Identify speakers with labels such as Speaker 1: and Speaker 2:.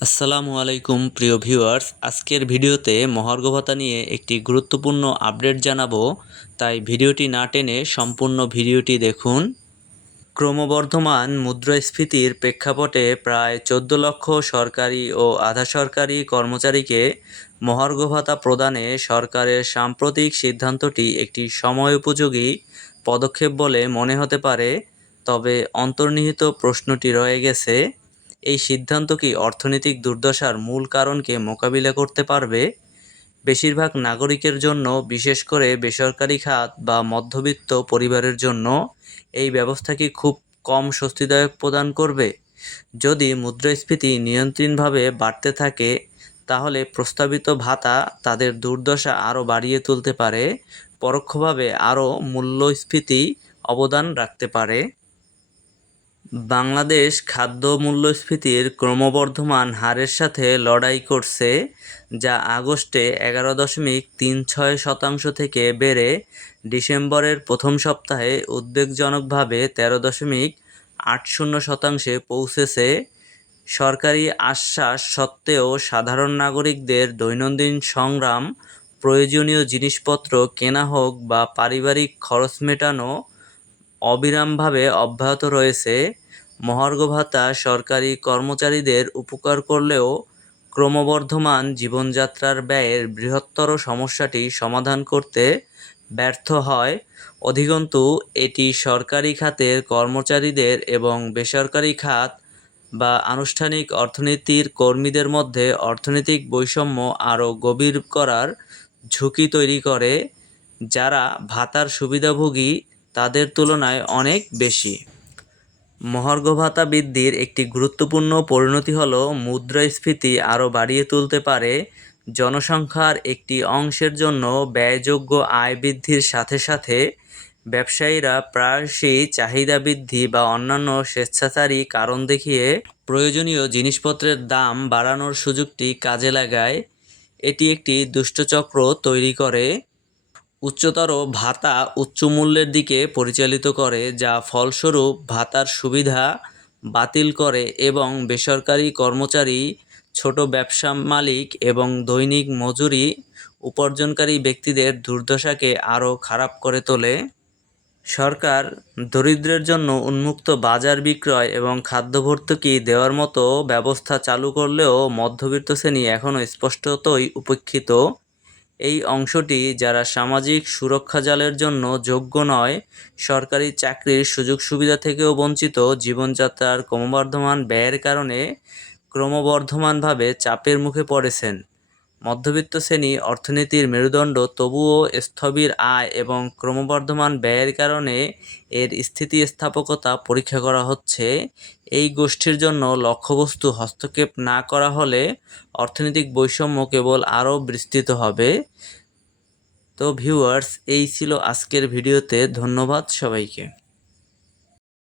Speaker 1: আসসালামু আলাইকুম, প্রিয় ভিউয়ার্স। আজকের ভিডিওতে মহার্ঘ ভাতা নিয়ে একটি গুরুত্বপূর্ণ আপডেট জানাব। তাই ভিডিওটি না টেনে সম্পূর্ণ ভিডিওটি দেখুন। ক্রমবর্ধমান মুদ্রাস্ফীতির প্রেক্ষাপটে প্রায় চোদ্দ লক্ষ সরকারি ও আধা সরকারি কর্মচারীকে মহার্ঘ ভাতা প্রদানে সরকারের সাম্প্রতিক সিদ্ধান্তটি একটি সময় উপযোগী পদক্ষেপ বলে মনে হতে পারে। তবে অন্তর্নিহিত প্রশ্নটি রয়ে গেছে এই সিদ্ধান্ত কি অর্থনৈতিক দুর্দশার মূল কারণকে মোকাবিলা করতে পারবে? বেশিরভাগ নাগরিকের জন্য, বিশেষ করে বেসরকারি খাত বা মধ্যবিত্ত পরিবারের জন্য, এই ব্যবস্থা কি খুব কম স্বস্তিদায়ক প্রদান করবে? যদি মুদ্রাস্ফীতি নিয়ন্ত্রণভাবে বাড়তে থাকে, তাহলে প্রস্তাবিত ভাতা তাদের দুর্দশা আরও বাড়িয়ে তুলতে পারে, পরোক্ষভাবে আরও মূল্যস্ফীতি অবদান রাখতে পারে। বাংলাদেশ খাদ্য মূল্যস্ফীতির ক্রমবর্ধমান হারের সাথে লড়াই করছে, যা আগস্টে এগারো দশমিক তিন ছয় শতাংশ থেকে বেড়ে ডিসেম্বরের প্রথম সপ্তাহে উদ্বেগজনকভাবে তেরো দশমিক আট শূন্য শতাংশে পৌঁছেছে। সরকারি আশ্বাস সত্ত্বেও সাধারণ নাগরিকদের দৈনন্দিন সংগ্রাম, প্রয়োজনীয় জিনিসপত্র কেনা হোক বা পারিবারিক খরচ মেটানো অবিরামভাবে অব্যাহত রয়েছে। মহার্ঘ ভাতা সরকারি কর্মচারীদের উপকার করলেও ক্রমবর্ধমান জীবনযাত্রার ব্যয়ের বৃহত্তর সমস্যাটি সমাধান করতে ব্যর্থ হয়। অধিকন্তু, এটি সরকারি খাতের কর্মচারীদের এবং বেসরকারি খাত বা আনুষ্ঠানিক অর্থনীতির কর্মীদের মধ্যে অর্থনৈতিক বৈষম্য আরও গভীর করার ঝুঁকি তৈরি করে, যারা ভাতার সুবিধাভোগী তাদের তুলনায় অনেক বেশি। মহার্ঘ ভাতা বৃদ্ধির একটি গুরুত্বপূর্ণ পরিণতি হল, মুদ্রাস্ফীতি আরও বাড়িয়ে তুলতে পারে। জনসংখ্যার একটি অংশের জন্য ব্যয়যোগ্য আয় বৃদ্ধির সাথে সাথে ব্যবসায়ীরা প্রায়শই চাহিদা বৃদ্ধি বা অন্যান্য স্বেচ্ছাচারী কারণ দেখিয়ে প্রয়োজনীয় জিনিসপত্রের দাম বাড়ানোর সুযোগটি কাজে লাগায়। এটি একটি দুষ্টচক্র তৈরি করে। উচ্চতর ভাতা উচ্চ মূল্যের দিকে পরিচালিত করে, যা ফলস্বরূপ ভাতার সুবিধা বাতিল করে এবং বেসরকারি কর্মচারী, ছোট ব্যবসা মালিক এবং দৈনিক মজুরি উপার্জনকারী ব্যক্তিদের দুর্দশাকে আরও খারাপ করে তোলে। সরকার দরিদ্রের জন্য উন্মুক্ত বাজার বিক্রয় এবং খাদ্য ভর্তুকি দেওয়ার মতো ব্যবস্থা চালু করলেও মধ্যবিত্ত শ্রেণি এখনও স্পষ্টতই উপেক্ষিত। এই অংশটি যারা সামাজিক সুরক্ষা জালের জন্য যোগ্য নয়, সরকারি চাকরির সুযোগ সুবিধা থেকেও বঞ্চিত, জীবনযাত্রার ক্রমবর্ধমান ব্যয়ের কারণে ক্রমবর্ধমানভাবে চাপের মুখে পড়েছেন। মধ্যবিত্ত শ্রেণি অর্থনীতির মেরুদণ্ড তবুও স্থবির আয় এবং ক্রমবর্ধমান ব্যয়ের কারণে এর স্থিতিস্থাপকতা পরীক্ষা করা হচ্ছে। এই গোষ্ঠীর জন্য লক্ষ্যবস্তু হস্তক্ষেপ না করা হলে অর্থনৈতিক বৈষম্য কেবল আরও বিস্তৃত হবে। তো ভিউয়ার্স, এই ছিল আজকের ভিডিওতে। ধন্যবাদ সবাইকে।